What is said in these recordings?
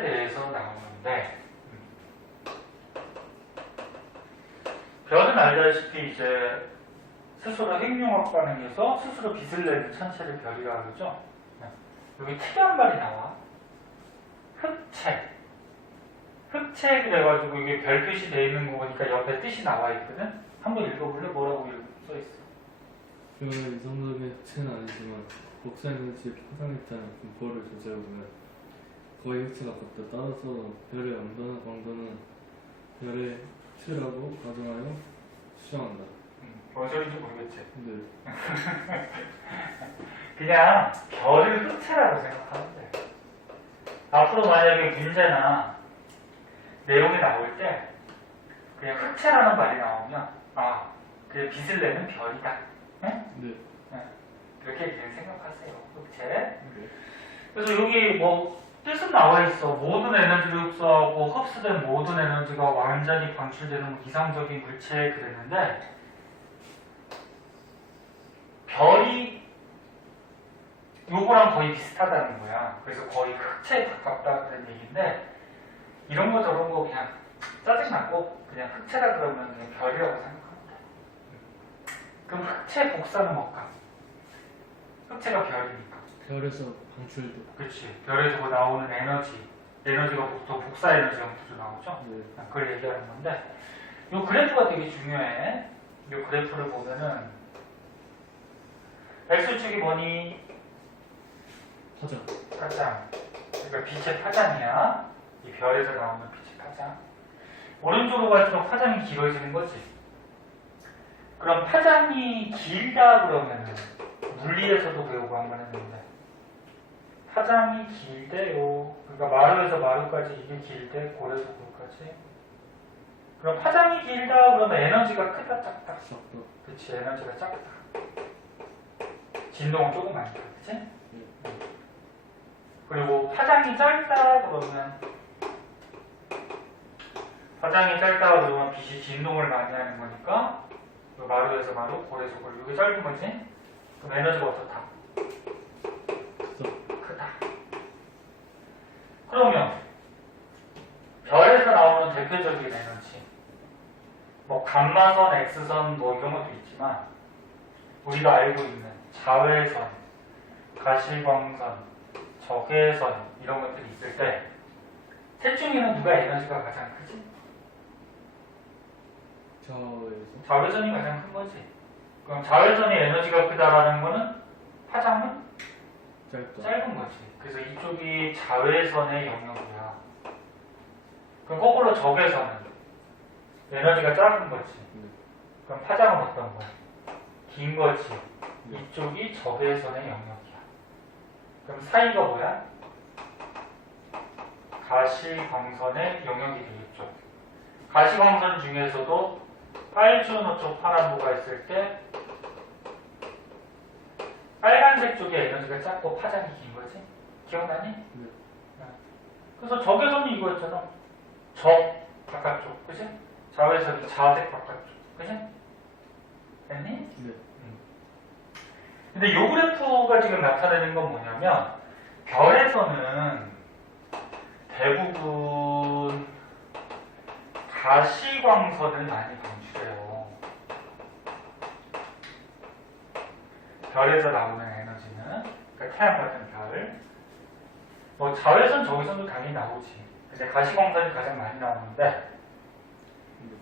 빛에 대해서 나오는데 별은 알다시피 이제 스스로 핵융합 반응해서 스스로 빛을 내는 천체를 별이라고 그러죠. 여기 특이한 말이 나와. 흑체. 흑체 그래가지고 이게 별빛이 되어 있는 거 보니까 옆에 뜻이 나와 있거든. 한번 읽어볼래? 뭐라고 써 있어? 별은 이 정도의 흑체는 아니지만 복사에너지 파장에 따른 분포를 조절해보면 거의 흑체가 같다. 따라서 별의 온도나 광도는 별의 흑체라고 가정하여 추정한다. 뭔 소리인지 모르겠지? 네. 그냥 별을 흑체라고 생각하면 돼. 앞으로 만약에 문제나 내용이 나올 때 그냥 흑체라는 말이 나오면 아, 그게 빛을 내는 별이다. 네? 네. 그렇게 그냥 생각하세요. 흑체. 네. 그래서 여기 뭐 뜻은 나와 있어. 모든 에너지를 흡수하고 흡수된 모든 에너지가 완전히 방출되는 이상적인 물체 그랬는데 별이 요거랑 거의 비슷하다는 거야. 그래서 거의 흑체에 가깝다 그런 얘기인데 이런 거 저런 거 그냥 짜증나고 그냥 흑체라 그러면 그냥 별이라고 생각하면 돼. 그럼 흑체 복사는 뭘까? 흑체가 별이니까. 별에서 방출도. 그렇지. 별에서 나오는 에너지가 보통 복사 에너지 형태로 나오죠. 네. 그걸 얘기하는 건데 이 그래프가 되게 중요해. 이 그래프를 보면은 X축이 뭐니? 파장. 파장. 그러니까 빛의 파장이야. 이 별에서 나오는 빛의 파장. 오른쪽으로 갈수록 파장이 길어지는 거지. 그럼 파장이 길다 그러면은 물리에서도 배우고 한 번 했는데 파장이 길대요. 그러니까 마루에서 마루까지 이게 길대, 고래에서 고래까지. 그럼 파장이 길다 그러면 에너지가 크다, 작다? 작다. 그치, 에너지가 작다. 진동은 조금 많다, 그치? 그리고 파장이 짧다 그러면 빛이 진동을 많이 하는 거니까 마루에서 마루, 고래에서 고래. 이게 짧은 거지? 그럼 에너지가 어떻다? 크다. 그러면 별에서 나오는 대표적인 에너지 뭐 감마선, X선 뭐 이런 것도 있지만 우리가 알고 있는 자외선, 가시광선, 적외선 이런 것들이 있을 때 셋 중에는 누가 에너지가 가장 크지? 자외선. 자외선이 가장 큰 거지. 그럼 자외선이 에너지가 크다라는 거는 파장은 짧다. 짧은 거지. 그래서 이쪽이 자외선의 영역이야. 그럼 거꾸로 적외선은 에너지가 작은 거지. 네. 그럼 파장은 어떤 거야? 긴 거지. 네. 이쪽이 적외선의 영역이야. 그럼 사이가 뭐야? 가시광선의 영역이 되겠죠. 가시광선 중에서도 빨주노초 파란부가 있을 때 빨간색 쪽에 에너지가 작고 파장이 긴 거지? 기억나니? 네. 그래서 적외선이 이거였잖아. 적 바깥쪽, 그지? 자외선이 자색 바깥쪽, 그지? 됐니? 네. 근데 요 그래프가 지금 나타내는 건 뭐냐면 별에서는 대부분 가시광선을 많이 방출해요. 별에서 나오는 에너지는 그러니까 태양 같은 별 뭐 자외선, 적외선도 당연히 나오지. 근데 가시광선이 가장 많이 나오는데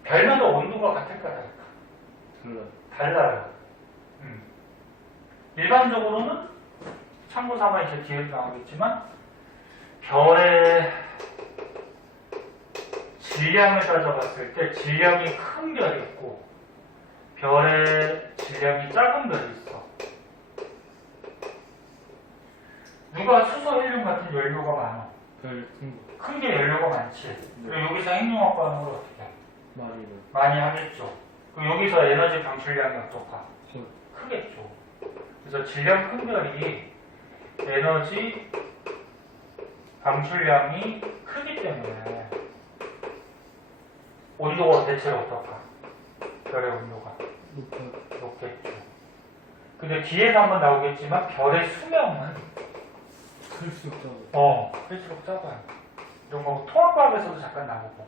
별마다 온도가 같을까 다를까? 달라요. 일반적으로는 참고 삼아 이제 뒤에도 나오겠지만 별의 질량을 따져봤을 때 질량이 큰 별이 있고 별의 질량이 작은 별이 있어. 누가 수소, 헬륨 같은 연료가 많아? 별 큰 거. 큰 게 연료가 많지. 그리고 여기서 핵융합 반응을 어떻게 해? 많이 하겠죠. 그럼 여기서 에너지 방출량이 어떨까? 크겠죠. 그래서 질량 큰 별이 에너지 방출량이 크기 때문에 온도가 대체로 어떨까? 별의 온도가 높겠죠. 근데 뒤에서 한번 나오겠지만 별의 수명은 클수록 작아. 클수록 작아요. 이런 거 통합과학에서도 잠깐 나오고.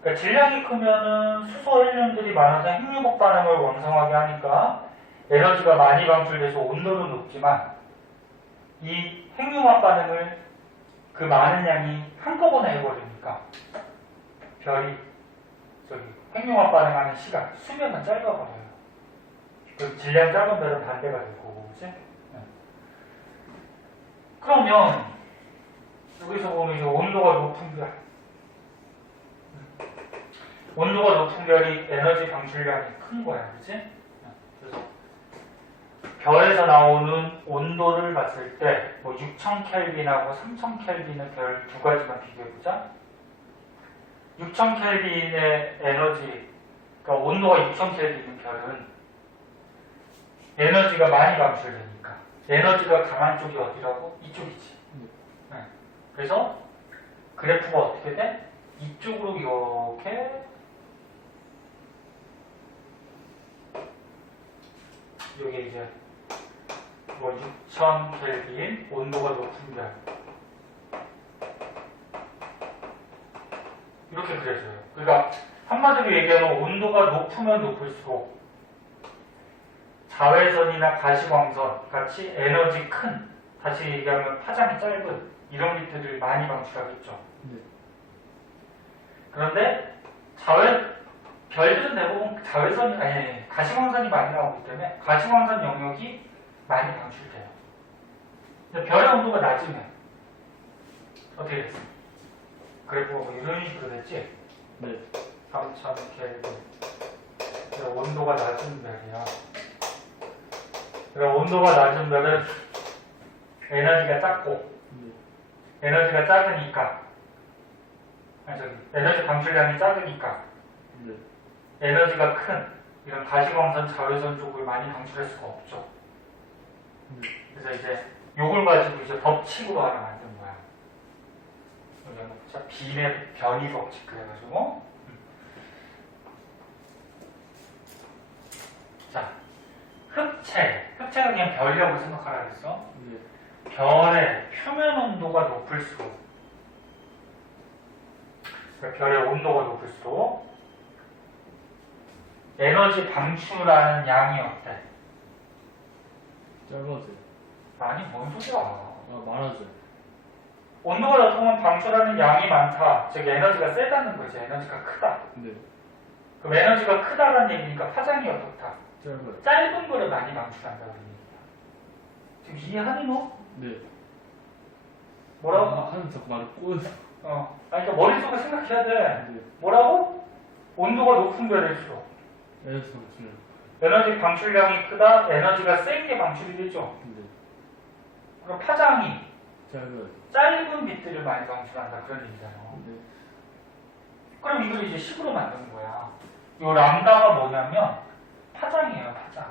그러니까 질량이 크면은 수소 헬륨들이 많아서 핵융합 반응을 왕성하게 하니까 에너지가 많이 방출돼서 온도는 높지만 이 핵융합 반응을 그 많은 양이 한꺼번에 해버리니까 별이 핵융합 반응하는 시간, 수명은 짧아버려요. 그 질량 작은 별은 반대가 될 거고, 그치? 네. 그러면 여기서 보면 이제 온도가 높은 별, 온도가 높은 별이 에너지 방출량이 큰 거야, 그치? 네. 그래서 별에서 나오는 온도를 봤을 때, 뭐 6000켈빈하고 3000켈빈의 별 두 가지만 비교해보자. 6000켈빈의 에너지, 그러니까 온도가 6000켈빈인 별은 에너지가 많이 방출되니까 에너지가 강한 쪽이 어디라고? 이쪽이지. 네. 그래서 그래프가 어떻게 돼? 이쪽으로 이렇게 여기 이제 뭐 6000켈빈 온도가 높은 별 이렇게 그려져요. 그러니까 한마디로 얘기하면 온도가 높으면 높을수록 자외선이나 가시광선 같이 에너지 큰, 다시 얘기하면 파장이 짧은 이런 빛들을 많이 방출하겠죠. 네. 그런데 별들은 대부분 자외선이 아니 가시광선이 많이 나오기 때문에 가시광선 영역이 많이 방출돼요. 근데 별의 온도가 낮으면 어떻게 됐어? 그래프가 뭐 이런 식으로 됐지? 네. 3000켈빈. 온도가 낮은 별이야. 그러니까 온도가 낮은 별은 에너지가 작고 에너지가 작으니까 에너지 방출량이 작으니까 에너지가 큰 이런 가시광선 자외선 쪽을 많이 방출할 수가 없죠. 그래서 이제 요걸 가지고 이제 법칙으로 하나 만든 거야. 여기 빈의 변이 법칙 그래가지고 자 흑체가 그냥 별이라고 생각하라 그랬어. 별의 표면 온도가 높을수록 그러니까 별의 온도가 높을수록 에너지 방출하는 양이 어때? 짧아져. 아니 뭔 소리야. 많아져. 온도가 높으면 방출하는 양이 많다. 즉 에너지가 세다는 거지. 에너지가 크다. 네. 그럼 에너지가 크다는 얘기니까 파장이 어떻다? 짧아요. 짧은 거를 많이 방출한다 그런 얘기야. 지금 이해하니 너? 네. 뭐라고? 하는 자꾸 말을 꼬여서. 그러니까 머릿속에 생각해야 돼. 네. 뭐라고? 온도가 높은 별일수록 에너지 방출. 에너지 방출량이 크다. 에너지가 센 게 방출이 되죠. 네. 그럼 파장이 짧아요. 짧은 빛들을 많이 방출한다 그런 얘기잖아. 네. 그럼 이걸 이제 식으로 만드는 거야. 이 람다가 뭐냐면 파장이에요, 파장.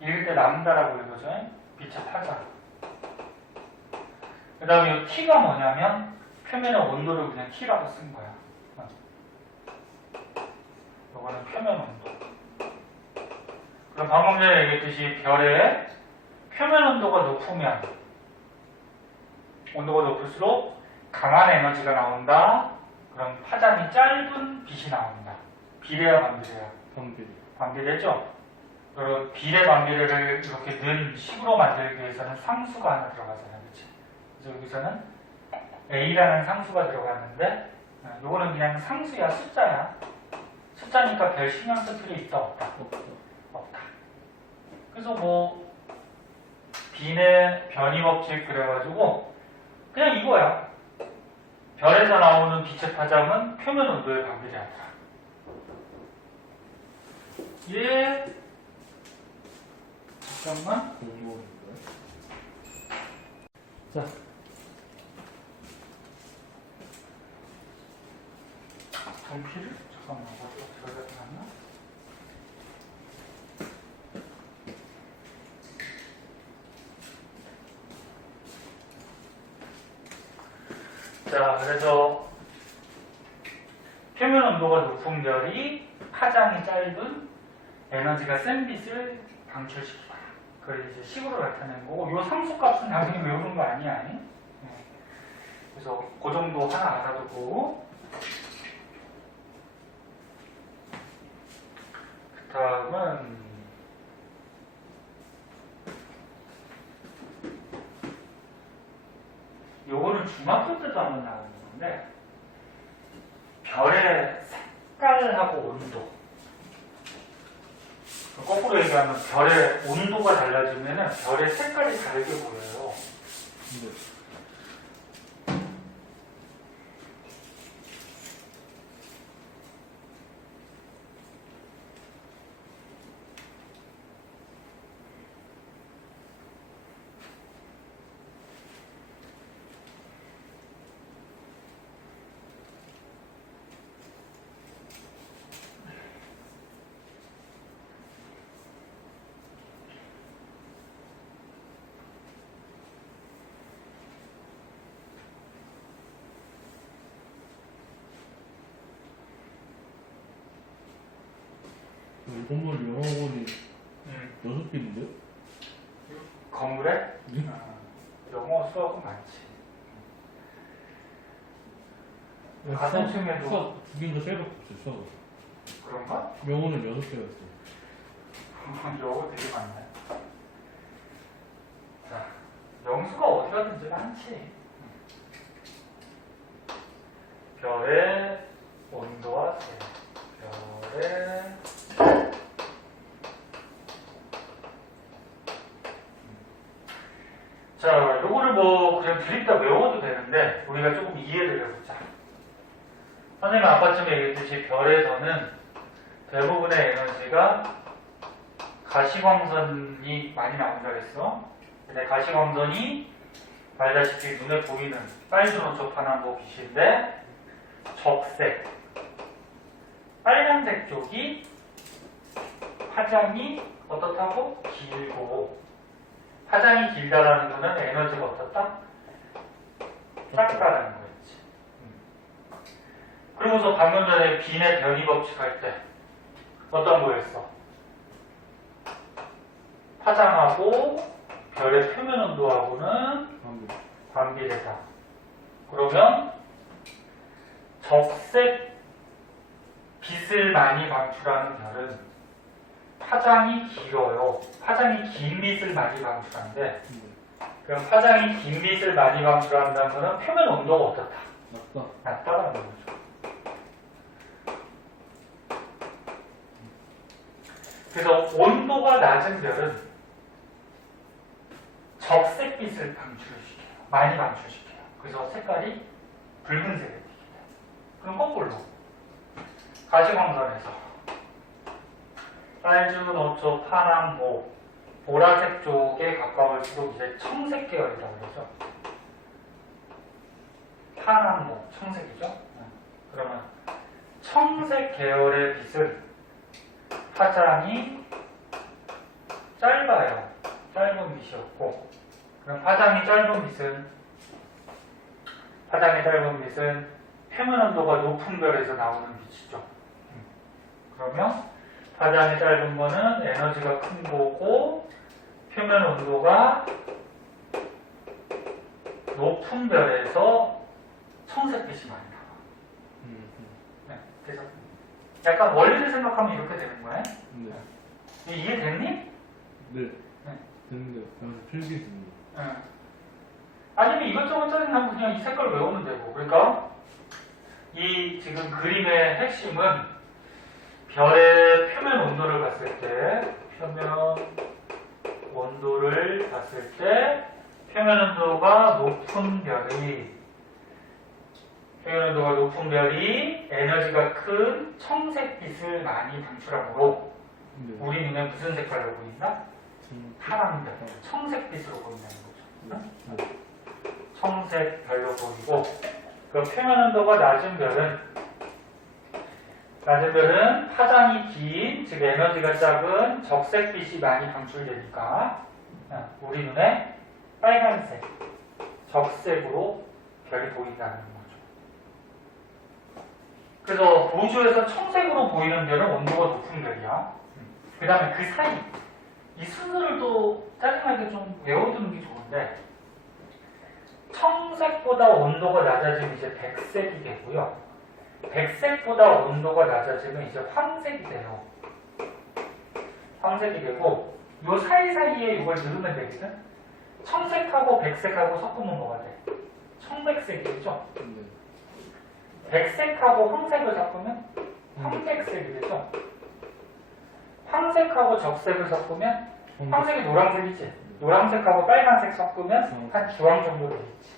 이럴 때 람다라고 읽어져. 빛의 파장. 그 다음에 이 T가 뭐냐면 표면의 온도를 그냥 T라고 쓴 거야. 이거는 표면 온도. 그럼 방금 전에 얘기했듯이 별의 표면 온도가 높으면 온도가 높을수록 강한 에너지가 나온다. 그럼 파장이 짧은 빛이 나온다. 비례야 반비례야? 방비례. 반비례죠? 그리고 비례 반비례를 이렇게 는 식으로 만들기 위해서는 상수가 하나 들어가잖아요. 그치? 그래서 여기서는 A라는 상수가 들어가는데 요거는 그냥 상수야, 숫자야. 숫자니까 별 신경 쓸 필요 있다, 없다? 없다. 그래서 뭐 빈의 변이 법칙 그래가지고 그냥 이거야. 별에서 나오는 빛의 파장은 표면 온도에 반비례하다. 예. 잠깐만. 공모인가요? 자. 전피를? 잠깐만. 어디가 들어갔나? 자, 그래서 표면 온도가 높은 별이 파장이 짧은 에너지가 센 빛을 방출시키다. 그걸 이제 식으로 나타낸 거고, 요 상수값은 나중에 외우는 거 아니야. 그래서 그 정도 하나 알아두고 그 다음은 요거는 중학교 때도 한번 나오는 건데 별의 색깔하고 온도 거꾸로 얘기하면 별의 온도가 달라지면 별의 색깔이 다르게 보여요. 근데 이 건물 영어원이 6개인데요? 건물에? 네? 영어 수업은 많지. 가산층에도 수학 2개인가 3개밖에 없어요, 수학은. 그런가? 영어는 6개가 있어요. 영어 되게 많네. 자, 영수가 어디 가든지 많지. 별의 온도와 색, 별의 자, 요거를 뭐 그냥 드립다 외워도 되는데 우리가 조금 이해를 해보자. 선생님 아까 쯤에 얘기했듯이 별에서는 대부분의 에너지가 가시광선이 많이 나온다 그랬어. 근데 가시광선이 알다시피 눈에 보이는 빨주노초 파남보 빛인데 적색, 빨간색 쪽이 파장이 어떻다고? 길고 파장이 길다라는 거는 에너지가 어떻다? 작다라는 거였지. 그러고서 방금 전에 빈의 변이 법칙 할 때 어떤 거였어? 파장하고 별의 표면 온도하고는 반비례다. 그러면 적색 빛을 많이 방출하는 별은 파장이 길어요. 파장이 긴 빛을 많이 방출하는데 그럼 파장이 긴 빛을 많이 방출한다는 것은 표면 온도가 어떻다? 낮다. 낮다라는 거죠. 그래서 온도가 낮은 별은 적색빛을 방출시켜요. 많이 방출시켜요. 그래서 색깔이 붉은색이 옵니다. 그럼 거꾸로 가시광선에서 빨주노초, 파남보, 보라색 쪽에 가까울수록 이제 청색 계열이라고 그러죠. 파남보, 청색이죠. 그러면 청색 계열의 빛은 파장이 짧아요. 짧은 빛이었고, 그럼 파장이 짧은 빛은 표면 온도가 높은 별에서 나오는 빛이죠. 그러면 파장이 짧은 거는 에너지가 큰 거고, 표면 온도가 높은 별에서 청색빛이 많이 나와. 네, 그래서 약간 원리를 생각하면 이렇게 되는 거예요. 네. 이해됐니? 네. 네. 됐는데, 여기서 필기했습니다. 아니면 이것저것 짜증나면 그냥 이 색깔을 외우면 되고. 그러니까 이 지금 그림의 핵심은 별의 표면 온도를 봤을 때 표면 온도가 높은 별이 에너지가 큰 청색빛을 많이 방출하므로 네. 우리 눈에 무슨 색깔로 보인다? 파란별, 청색빛으로 보인다는 거죠. 네. 청색 별로 보이고, 그 표면 온도가 낮은 별은 파장이 긴, 즉 에너지가 작은 적색빛이 많이 방출되니까 우리 눈에 빨간색, 적색으로 별이 보인다는 거죠. 그래서 우주에서 청색으로 보이는 별은 온도가 높은 별이야. 그 다음에 그 사이, 이 순서를 또 짜증나게 좀 외워두는 게 좋은데, 청색보다 온도가 낮아지면 이제 백색이 되고요. 백색보다 온도가 낮아지면 이제 황색이 돼요. 황색이 되고 요 사이사이에 이걸 넣으면 되거든. 청색하고 백색하고 섞으면 뭐가 돼? 청백색이 되죠. 네. 백색하고 황색을 섞으면 황백색이 되죠. 황색하고 적색을 섞으면 황색이 노란색이지. 노란색하고 빨간색 섞으면 한 주황 정도 되겠지.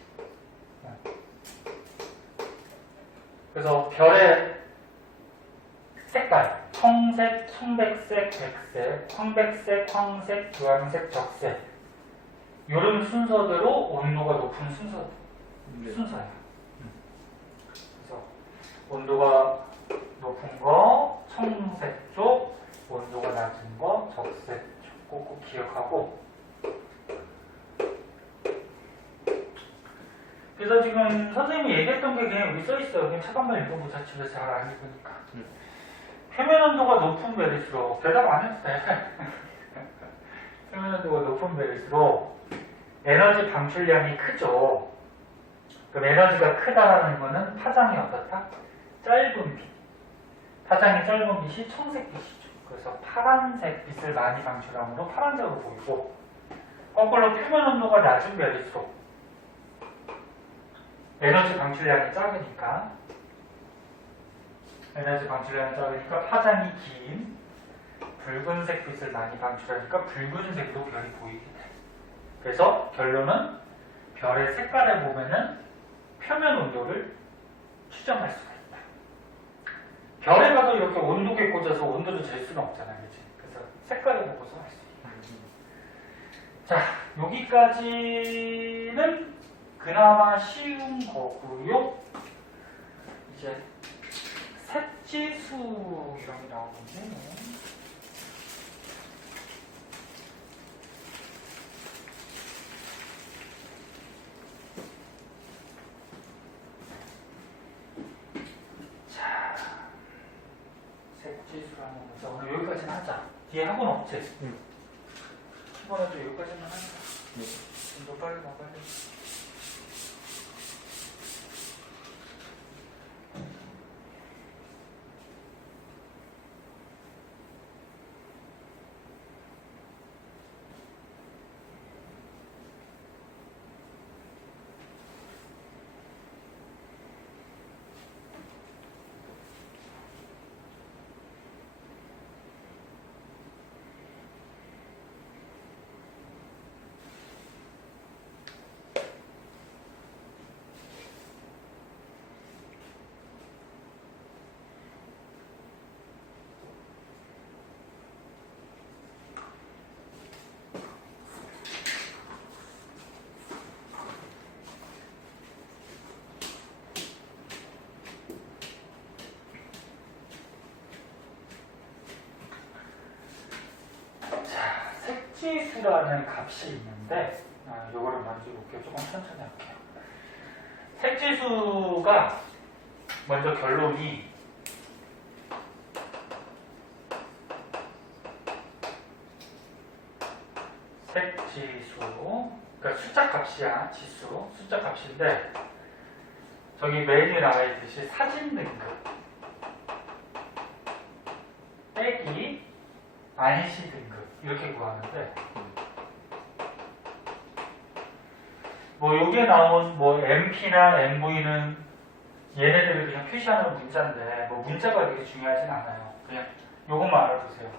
그래서 별의 색깔 청색, 청백색, 백색, 황백색, 황색, 주황색, 적색 이런 순서대로 온도가 높은 순서예요. 그래서 온도가 높은 거 청색 쪽, 온도가 낮은 거 적색 쪽 꼭 기억하고. 그래서 지금 선생님이 얘기했던 게 그냥 여기 써있어요. 그냥 잠깐만 읽어보자. 집에서 잘 안 읽으니까. 표면 온도가 높은 배일수록 대답 안 해도 돼. 표면 온도가 높은 배일수록 에너지 방출량이 크죠. 그럼 에너지가 크다라는 거는 파장이 어떻다? 짧은 빛. 파장이 짧은 빛이 청색빛이죠. 그래서 파란색 빛을 많이 방출하므로 파란색으로 보이고, 거꾸로 표면 온도가 낮은 배일수록 에너지 방출량이 작으니까 파장이 긴 붉은색 빛을 많이 방출하니까 붉은색으로 별이 보이게 돼. 그래서 결론은 별의 색깔을 보면은 표면 온도를 추정할 수가 있다. 별에 가도 이렇게 온도계 꽂아서 온도를 잴 수는 없잖아요. 그치? 그래서 색깔을 보고서 할 수 있다. 자, 여기까지는 그나마 쉬운 거고요. 이제 색지수 이런 게 나오는데 자, 색지수를 한번 보자. 오늘 여기까지는 하자. 뒤에 학원 없지? 이번에도 여기까지만 하자. 너 빨리 나 빨리. 색지수라는 값이 있는데, 요거를 먼저 볼게요. 조금 천천히 할게요. 색지수가 먼저 결론이 색지수, 그러니까 숫자 값이야. 지수, 숫자 값인데 저기 메뉴에 나와 있듯이 사진 등급 빼기 안시 등급 이렇게 구하는데, 뭐 여기에 나온 뭐 MP나 MV는 얘네들을 그냥 표시하는 문자인데 뭐 문자가 되게 중요하진 않아요. 그냥 요것만 알아두세요.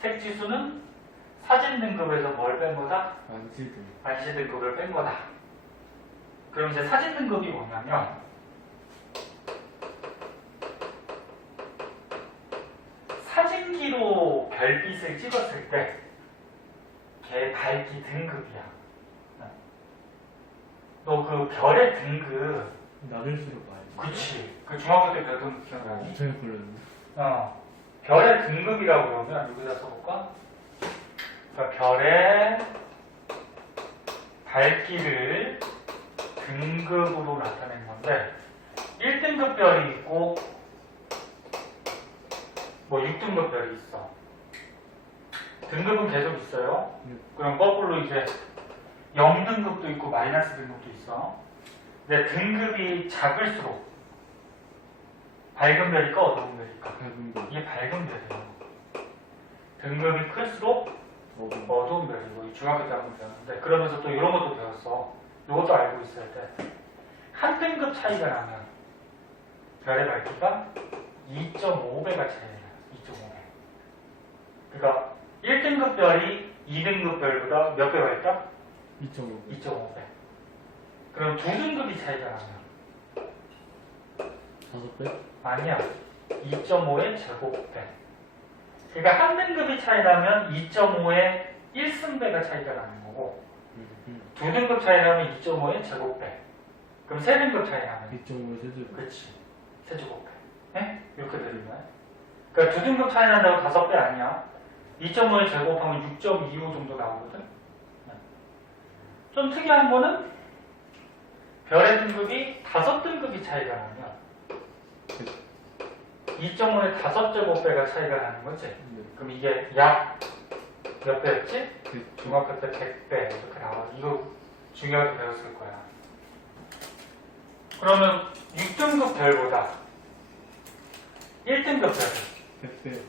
색지수는 사진 등급에서 뭘 뺀 거다? 안시 등급을 뺀 거다. 그럼 이제 사진 등급이 뭐냐면 사진기로 별빛을 찍었을 때 걔 밝기 등급이야. 너 그 별의 등급 나를수록 봐야지. 그치. 그 중학교 때 배웠던 거 기억나니? 엄청 걸렸네. 별의 등급이라고 그러면 여기다 써볼까? 그러니까 별의 밝기를 등급으로 나타낸 건데 1등급 별이 있고 뭐 6등급 별이 있어. 등급은 계속 있어요. 그럼 거꾸로 이제 0등급도 있고 마이너스 등급도 있어. 근데 등급이 작을수록 밝은 별일까 어두운 별일까? 밝은 별. 이게 밝은 별이에요. 등급이 클수록 어두운 별이고 이 중학교 때 한번 배웠는데 그러면서 또 이런 것도 배웠어. 이것도 알고 있어야 돼. 한 등급 차이가 나면 별의 밝기가 2.5배가 차이가 나요. 2.5배. 그러니까 1등급 별이 2등급 별보다 몇 배 밝다? 2.5배. 2.5배. 그럼 2등급이 차이가 나면 5배? 아니야. 2.5의 제곱배. 그러니까 한 등급이 차이 나면 2.5의 1승배가 차이가 나는 거고 두 등급 차이 나면 2.5의 제곱배. 그럼 세 등급 차이 나면 2.5의 세제곱. 그렇지. 세제곱배. 네? 이렇게 되는 거야. 그러니까 두 등급 차이 난다고 5배 아니야. 2.5의 제곱하면 6.25 정도 나오거든. 네. 좀 특이한 거는 별의 등급이 5등급이 차이가 나면 2.5의 5제곱배가 차이가 나는 거지. 네. 그럼 이게 약 몇 배였지? 100. 중학교 때 100배 이렇게 나와. 이거 중요하게 배웠을 거야. 그러면 6등급 별보다 1등급 별. 100배.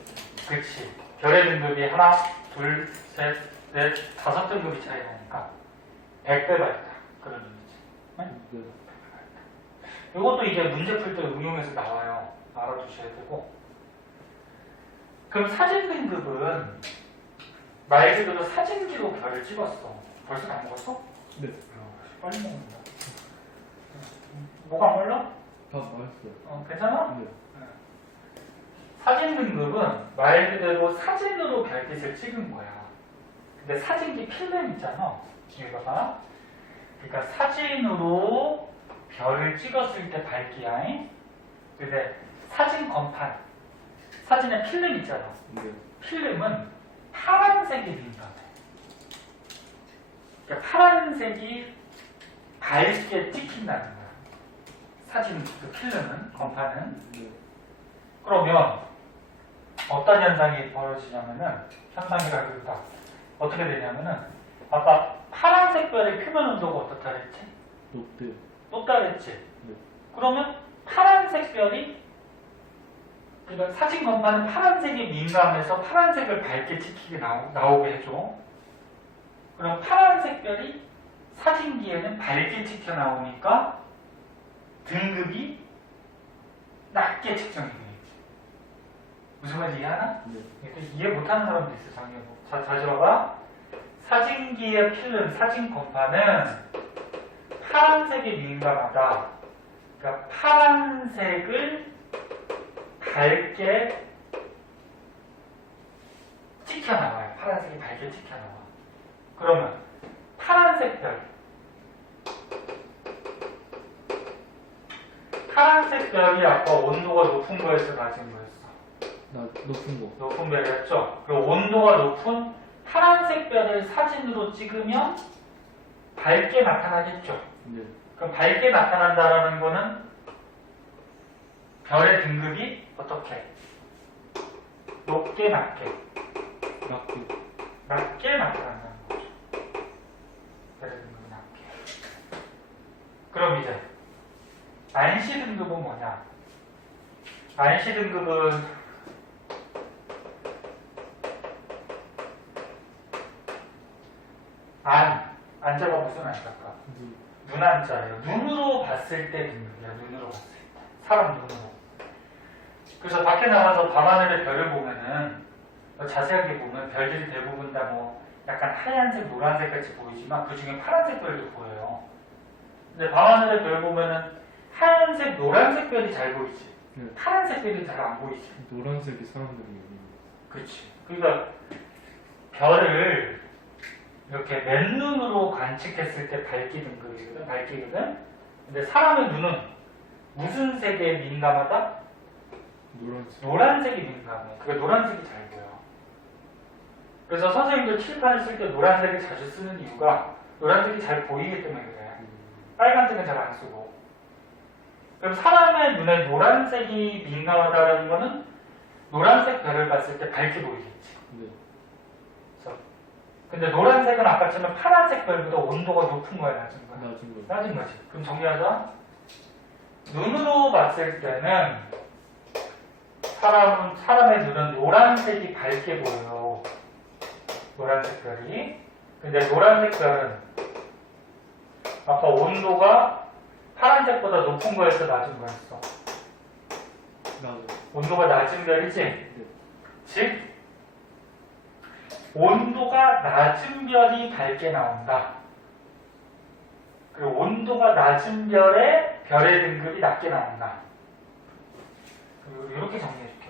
그치. 별의 등급이 하나, 둘, 셋, 넷, 5등급이 차이 나니까 100배 밝다. 그런 의미지. 네? 네. 이것도 이제 문제 풀 때 응용해서 나와요. 알아두셔야 되고. 그럼 사진 등급은 말 그대로 사진기로 별을 찍었어. 벌써 다 먹었어? 네. 빨리 먹는다. 뭐가 멀러? 다 맛있어요. 괜찮아? 네. 사진 등급은 말 그대로 사진으로 별빛을 찍은 거야. 근데 사진기 필름 있잖아. 뒤에 봐봐. 그러니까 사진으로 별을 찍었을 때 밝기야. 근데 사진 건판, 사진에 필름 있잖아. 네. 필름은 파란색이 민감해. 그러니까 파란색이 밝게 찍힌다는 거야. 사진 그 필름은, 건판은. 네. 그러면 어떤 현상이 벌어지냐면은, 현상이라기보다 어떻게 되냐면은, 아까 파란색 별의 표면 온도가 어떻다 그랬지? 높대요. 높다 그랬지? 네. 그러면 파란색 별이, 그러니까 사진 건판은 파란색이 민감해서 파란색을 밝게 찍히게 나오게 해줘. 그럼 파란색 별이 사진기에는 밝게 찍혀 나오니까 등급이 낮게 측정이 돼. 무슨 말인지 이해하나? 네. 이거 이해 못하는 사람도 있어, 장애. 자, 다시 봐봐. 사진기의 필름, 사진 건판은 파란색이 민감하다. 그러니까 파란색을 밝게 찍혀 나와요. 파란색이 밝게 찍혀 나와. 그러면 파란색 별, 파란색 별이 아까 온도가 높은 거였어, 낮은 거였어? 높은 거. 높은 별이었죠. 그 온도가 높은 파란색 별을 사진으로 찍으면 밝게 나타나겠죠. 네. 그럼 밝게 나타난다라는 거는 별의 등급이 어떻게? 높게, 낮게? 낮게. 낮게 나타난다는 거죠. 별의 등급이 낮게. 그럼 이제 안시 등급은 뭐냐? 안시 등급은 안자가 무슨 안자일까? 눈안자예요. 눈으로 봤을 때 등급이야. 눈으로 봤을 때. 사람 눈으로. 그래서 밖에 나가서 밤하늘의 별을 보면은 자세하게 보면 별들이 대부분 다 뭐 약간 하얀색, 노란색 같이 보이지만 그 중에 파란색 별도 보여요. 근데 밤하늘의 별 보면은 하얀색, 노란색 별이 잘 보이지. 네. 파란색 별이 잘 안 보이지. 노란색이 사람들이 있는 그렇지. 그러니까 별을 이렇게 맨눈으로 관측했을 때 밝기 등급이거든, 밝기거든. 근데 사람의 눈은 무슨 색에 민감하다? 노란색. 노란색이 민감해. 그게 노란색이 잘 보여. 그래서 선생님들 칠판을 쓸 때 노란색을 자주 쓰는 이유가 노란색이 잘 보이기 때문에 그래. 빨간색은 잘 안 쓰고. 그럼 사람의 눈에 노란색이 민감하다는 거는 노란색 별을 봤을 때 밝게 보이겠지. 네. 그래서 근데 노란색은 아까처럼 파란색 별보다 온도가 높은 거야, 낮은 거야? 낮은 거. 낮은 거지. 그럼 정리하자. 눈으로 봤을 때는 사람의 눈은 노란색이 밝게 보여요. 노란색 별이. 근데 노란색 별은 아까 온도가 파란색보다 높은 거였어, 낮은 거였어? 낮은. 온도가 낮은 별이지? 네. 즉, 온도가 낮은 별이 밝게 나온다. 그리고 온도가 낮은 별의 등급이 낮게 나온다. 그리고 이렇게 정리해 줄게.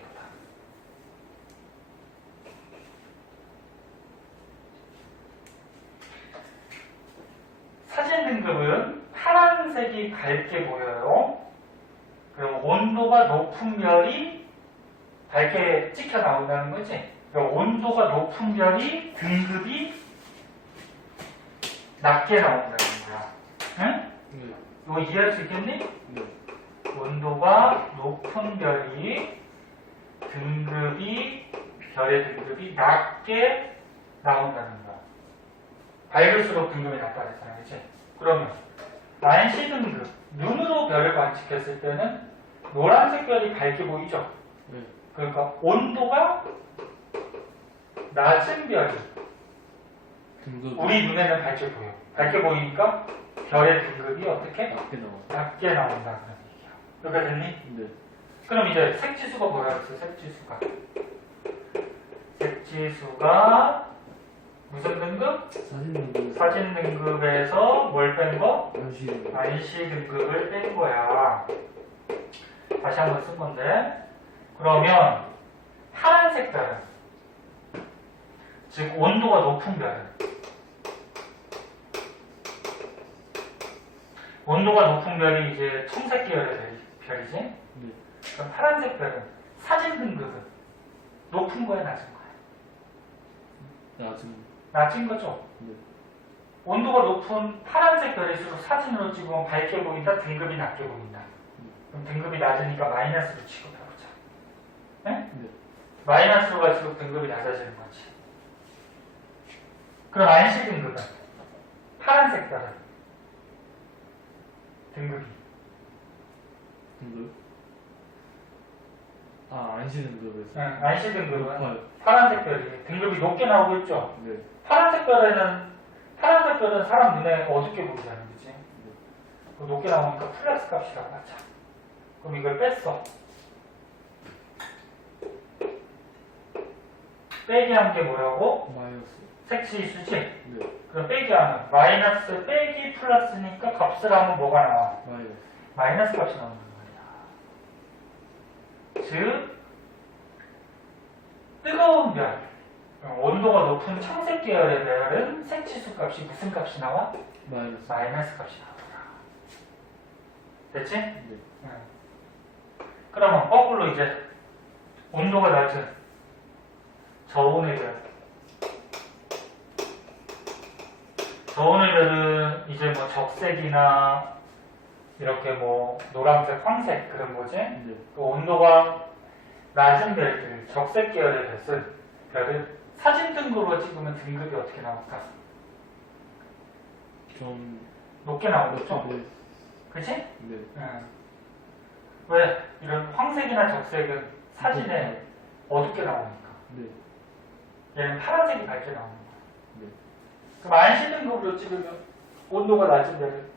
사진 등급은 파란색이 밝게 보여요. 그럼 온도가 높은 별이 밝게 찍혀 나온다는 거지. 그럼 온도가 높은 별이 등급이 낮게 나온다는 거야. 응? 네. 이거 이해할 수 있겠니? 네. 온도가 높은 별이 별의 등급이 낮게 나온다는 거야. 밝을수록 등급이 낮다 그랬잖아, 그치? 그러면 IC 등급, 눈으로 별을 관측했을 때는 노란색 별이 밝게 보이죠? 네. 그러니까 온도가 낮은 별이 등급. 우리 눈에는 밝게 보여. 밝게 보이니까 별의 등급이 어떻게? 낮게 나와. 낮게 나온다는 얘기야. 여기가 됐니? 네. 그럼 이제 색지수가 뭐라 그랬어? 색지수가 무슨 등급? 사진 등급. 사진 등급에서 뭘 뺀 거? 안시 등급. IC 등급을 뺀 거야. 다시 한번 쓴 건데. 그러면 파란색 별은, 즉 온도가 높은 별은, 온도가 높은 별이 이제 청색 계열의 별이지. 네. 그럼 파란색 별은 사진 등급은 높은 거야, 낮은 거야? 낮은. 낮은 거죠. 네. 온도가 높은 파란색 별일수록 사진으로 찍으면 밝게 보인다, 등급이 낮게 보인다. 그럼 등급이 낮으니까 마이너스로 취급해보자. 네? 네. 마이너스로 갈수록 등급이 낮아지는 거지. 그럼 IC 등급은 파란색 별은 등급이 등급. 아, 안시 등급에서. IC 등급은 높아요. 파란색 별이 등급이 높게 나오겠죠. 네. 파란색 별은 사람 눈에 어둡게 보이잖아요, 그지? 높게 나오니까 플러스 값이라고 하자. 그럼 이걸 뺐어. 빼기 한 게 뭐라고? 마이너스. 색지수지? 네. 그럼 빼기 하면 마이너스 빼기 플러스니까 값을 하면 뭐가 나와? 마이너스. 마이너스 값이 나오는 거야. 즉 뜨거운 별, 온도가 높은 청색 계열의 별은 색지수 값이 무슨 값이 나와? 마이너스. 마이너스 값이 나오더라. 됐지? 네. 응. 그러면 거꾸로 이제 온도가 낮은 저온의 별. 저온의 별은 이제 뭐 적색이나 이렇게 뭐 노란색, 황색 그런 거지. 네. 또 온도가 낮은 별들, 적색 계열의 별은 사진 등급으로 찍으면 등급이 어떻게 나올까? 좀 높게 나오겠죠? 높게 돼. 그치? 네. 응. 왜? 이런 황색이나 적색은 사진에 어둡게 나오니까. 네. 얘는 파란색이 밝게 나오는 거야. 네. 그럼 IC 등급으로 찍으면 온도가 낮은 별은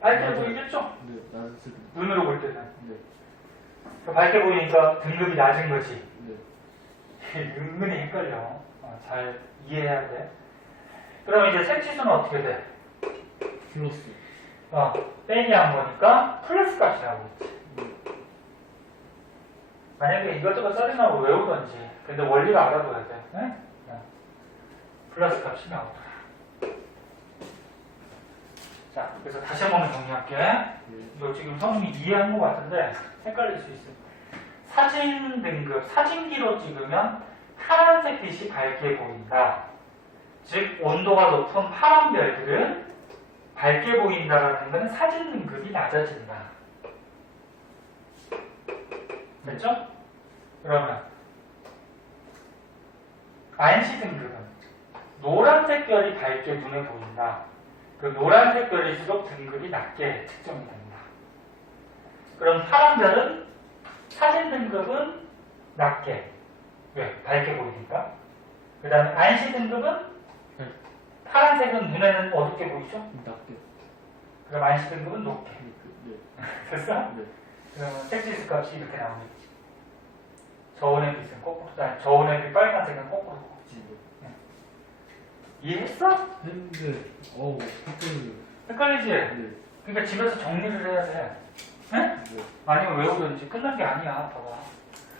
밝게 맞아요. 보이겠죠? 네. 낮은 등급. 눈으로 볼 때는. 네. 밝게 보이니까 등급이 낮은 거지. 네. 은근히 헷갈려. 잘 이해해야 돼. 그럼 이제 색지수는 어떻게 돼? 플러스. 빼기 한 거니까 플러스 값이 나오겠지. 네. 만약에 이것저것 써리나고 외우던지. 근데 원리가 알아둬야 돼. 네? 플러스 값이 나오더라. 자, 그래서 다시 한번 정리할게. 네. 이거 지금 선생님이 이해한 것 같은데 헷갈릴 수 있어요. 사진 등급, 사진기로 찍으면 파란색 빛이 밝게 보인다. 즉 온도가 높은 파란 별들은 밝게 보인다라는 것은 사진 등급이 낮아진다. 됐죠? 그러면 IC 등급은 노란색 별이 밝게 눈에 보인다. 그 노란색 별일수록 등급이 낮게 측정이 됩니다. 그럼 파란 별은 사진 등급은 낮게. 왜? 밝게 보이니까. 그 다음에 안시 등급은 네. 파란색은 눈에는 어둡게 보이죠? 낮게. 그럼 안시 등급은 높게. 네. 됐어? 네. 그러면 색지수 값이 이렇게 나오겠지. 저온의 빛은 거꾸로, 아니, 저온의 빛 빨간색은 거꾸로 보겠지. 이해했어? 했는데 헷갈려요. 헷갈리지? 네. 그러니까 집에서 정리를 해야 돼. 응? 네. 아니면 외우든지 끝난 게 아니야. 봐봐.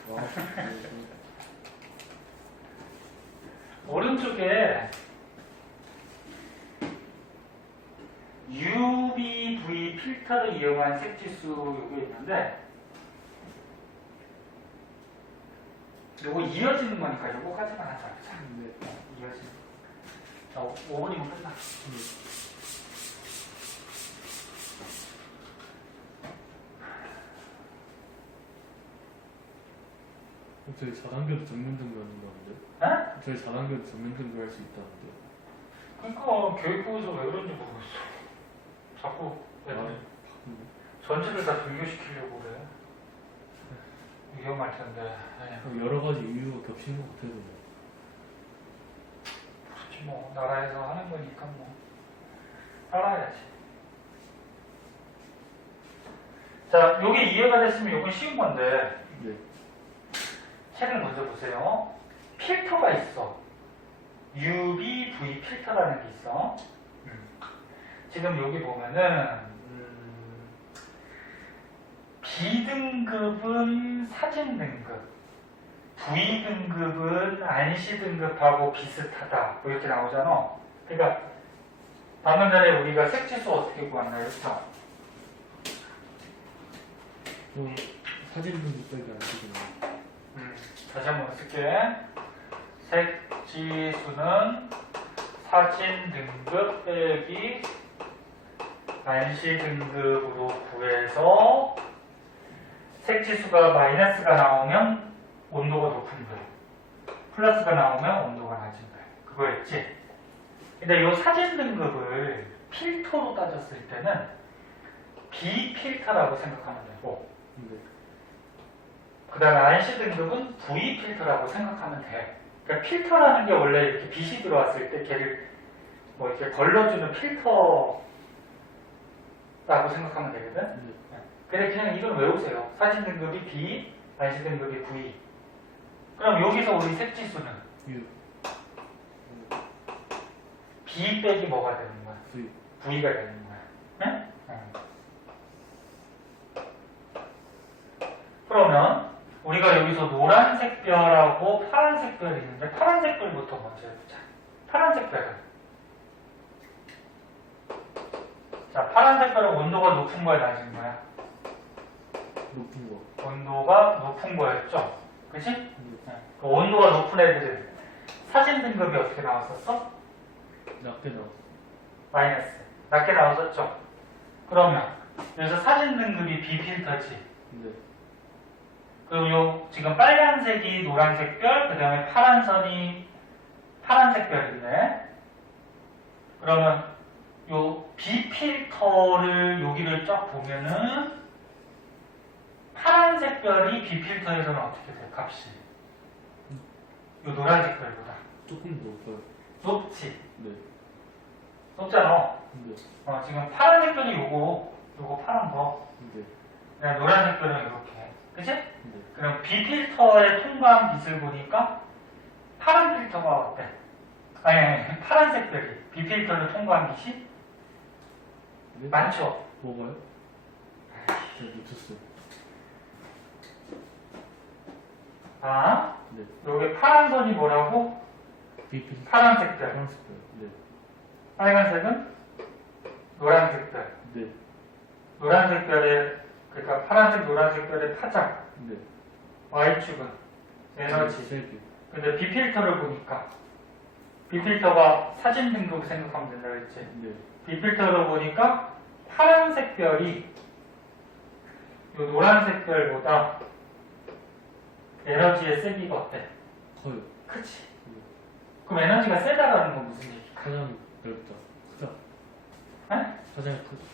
네. 오른쪽에 UVV 필터를 이용한 색지수 요게 있는데 요거 이어지는 거니까 요거까지만 하자. 자, 네. 이어지는 거. 자, 5분이면 끝나. 저희 4단계도 전면 등급하는데 에? 저희 4단계도 전면 등급할 수 있다는데. 그러니까 교육부에서 왜 그런지 모르겠어. 자꾸 애들이 전체를 다 등교시키려고 그래. 위험할 텐데. 에휴, 여러 가지 이유가 겹치는 것 같아요. 그렇지 뭐 나라에서 하는 거니까 뭐 따라야지. 자, 요게 이해가 됐으면 요건 쉬운 건데 네. 책을 먼저 보세요. 필터가 있어. UVV 필터라는 게 있어. 지금 여기 보면은 B등급은 사진 등급, V등급은 안시 등급하고 비슷하다. 뭐 이렇게 나오잖아. 그러니까 방금 전에 우리가 색지수 어떻게 구한다 그랬죠? 사진 등급 빼기 안 되잖아요. 다시 한번 쓸게. 색지수는 사진 등급 빼기 안시 등급으로 구해서 색지수가 마이너스가 나오면 온도가 높은 별, 플러스가 나오면 온도가 낮은 별. 그거였지? 근데 이 사진 등급을 필터로 따졌을 때는 B 필터라고 생각하면 되고 네. 그 다음에 안시 등급은 V 필터라고 생각하면 돼. 그러니까 필터라는 게 원래 이렇게 빛이 들어왔을 때 걔를 뭐 이렇게 걸러주는 필터라고 생각하면 되거든. 근데 그냥 이건 외우세요. 사진 등급이 B, 안시 등급이 V. 그럼 여기서 우리 색지수는 U. B 빼기 뭐가 되는 거야? V. V가 되는 거야. 응? 그러면 우리가 여기서 노란색 별하고 파란색 별이 있는데 파란색 별부터 먼저 해보자. 파란색 별은 자, 파란색 별은 온도가 높은 거야 낮은 거야? 높은 거. 온도가 높은 거였죠? 그치? 그 온도가 높은 애들은 사진 등급이 어떻게 나왔었어? 낮게 나왔어. 마이너스. 낮게 나왔었죠? 그러면 여기서 사진 등급이 B 필터지. 네. 그리고 요 지금 빨간색이 노란색 별, 그 다음에 파란 선이 파란색 별인데 그러면 요 B 필터를 여기를 쫙 보면은 파란색 별이 B 필터에서는 어떻게 돼? 값이 요 노란색 별보다 조금 높아요. 높지? 네. 높잖아. 네. 지금 파란색 별이 요거 파란 거 네. 그냥 노란색 별은 이렇게 그치? 네. 그럼 B 필터에 통과한 빛을 보니까 파란 필터가 어때? 아니, 파란색 별이 B 필터를 통과한 빛이 네? 많죠? 뭐가요? 제가 놓쳤어요. 아, 네. 여기 파란 선이 뭐라고? BP. 파란색 별. 파란색 별. 네. 빨간색은 노란색 별. 네. 노란색 별의, 그러니까 파란색, 노란색 별의 파장. 네. Y축은 에너지. 세 개. 근데 B 필터를 보니까 B 필터가 사진 등급 생각하면 된다 그랬지? 네. B 필터로 보니까 파란색 별이 이 노란색 별보다 에너지의 세기가 어때? 커요. 크지? 그럼 에너지가 세다라는 건 무슨 얘기야? 파장이 넓다. 크다. 에? 파장이 크다.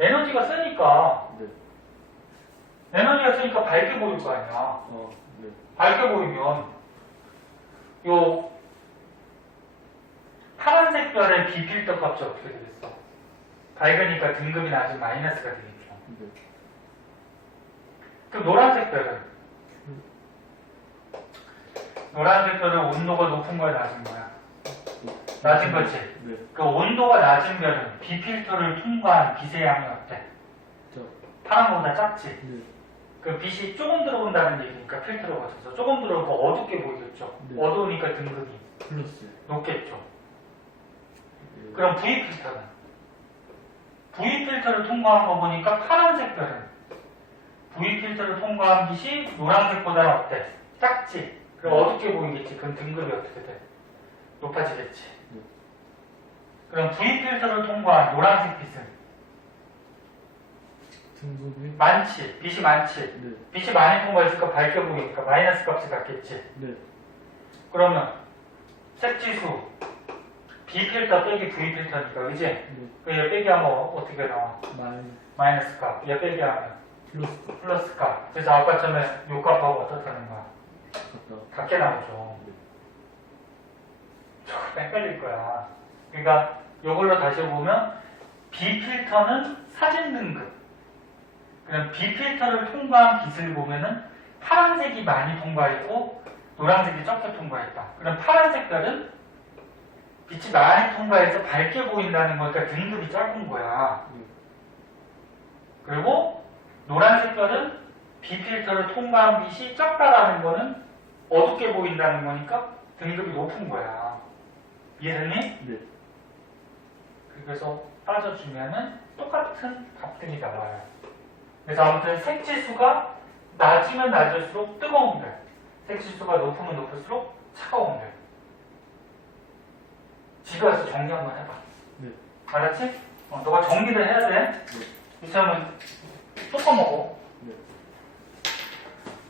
에너지가 세니까 네. 에너지가 세니까 밝게 보일 거 아니야. 네. 밝게 보이면 요 파란색 별의 비필터 값이 어떻게 되겠어? 밝으니까 등급이 낮은 마이너스가 되겠죠. 네. 그럼 노란색 별은? 노란색 별은 온도가 높은 거야, 낮은 거야? 낮은 거지? 네. 그 온도가 낮은 별은 비필터를 통과한 빛의 양이 어때? 저. 파란 거보다 작지? 네. 그 빛이 조금 들어온다는 얘기니까 필터로 거쳐서 조금 들어오면 어둡게 보이겠죠? 네. 어두우니까 등급이 플러스. 높겠죠? 네. 그럼 V 필터는? V 필터를 통과한 거 보니까 파란색 별은 V 필터를 통과한 빛이 노란색보다는 어때? 작지? 그럼 어둡게 보이겠지? 그럼 등급이 어떻게 돼? 높아지겠지? 네. 그럼 V 필터를 통과한 노란색 빛은 등급이. 많지? 빛이 많지? 네. 빛이 많이 통과했으니까 밝게 보이니까 마이너스 값이 같겠지? 네. 그러면 색지수 B 필터 빼기 V 필터니까 그지? 네. 그얘 빼기 하면 어떻게 나와? 마이너스 값. 얘 빼기 하면 플러스. 플러스 값. 그래서 아까 전에 요 값하고 어떻다는 거야? 같다. 같게 나오죠. 네. 조금 헷갈릴 거야. 그러니까 요걸로 다시 보면 B 필터는 사진 등급. 그럼 B 필터를 통과한 빛을 보면은 파란색이 많이 통과했고 노란색이 적게 통과했다. 그럼 파란색 별은 빛이 많이 통과해서 밝게 보인다는 거니까 등급이 작은 거야. 네. 그리고 노란색 별은 B 필터를 통과한 빛이 적다라는 거는 어둡게 보인다는 거니까 등급이 높은 거야. 이해됐니? 네. 그래서 따져주면은 똑같은 값들이 나와요. 그래서 아무튼 색지수가 낮으면 낮을수록 뜨거운 별, 색지수가 높으면 높을수록 차가운 별. 집에 와서 정리 한번 해봐. 네. 알았지? 너가 정리를 해야 돼. 네. 이 시험은 뚜껑 먹어. 네.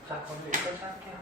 자, 그럼 여기까지 할게요.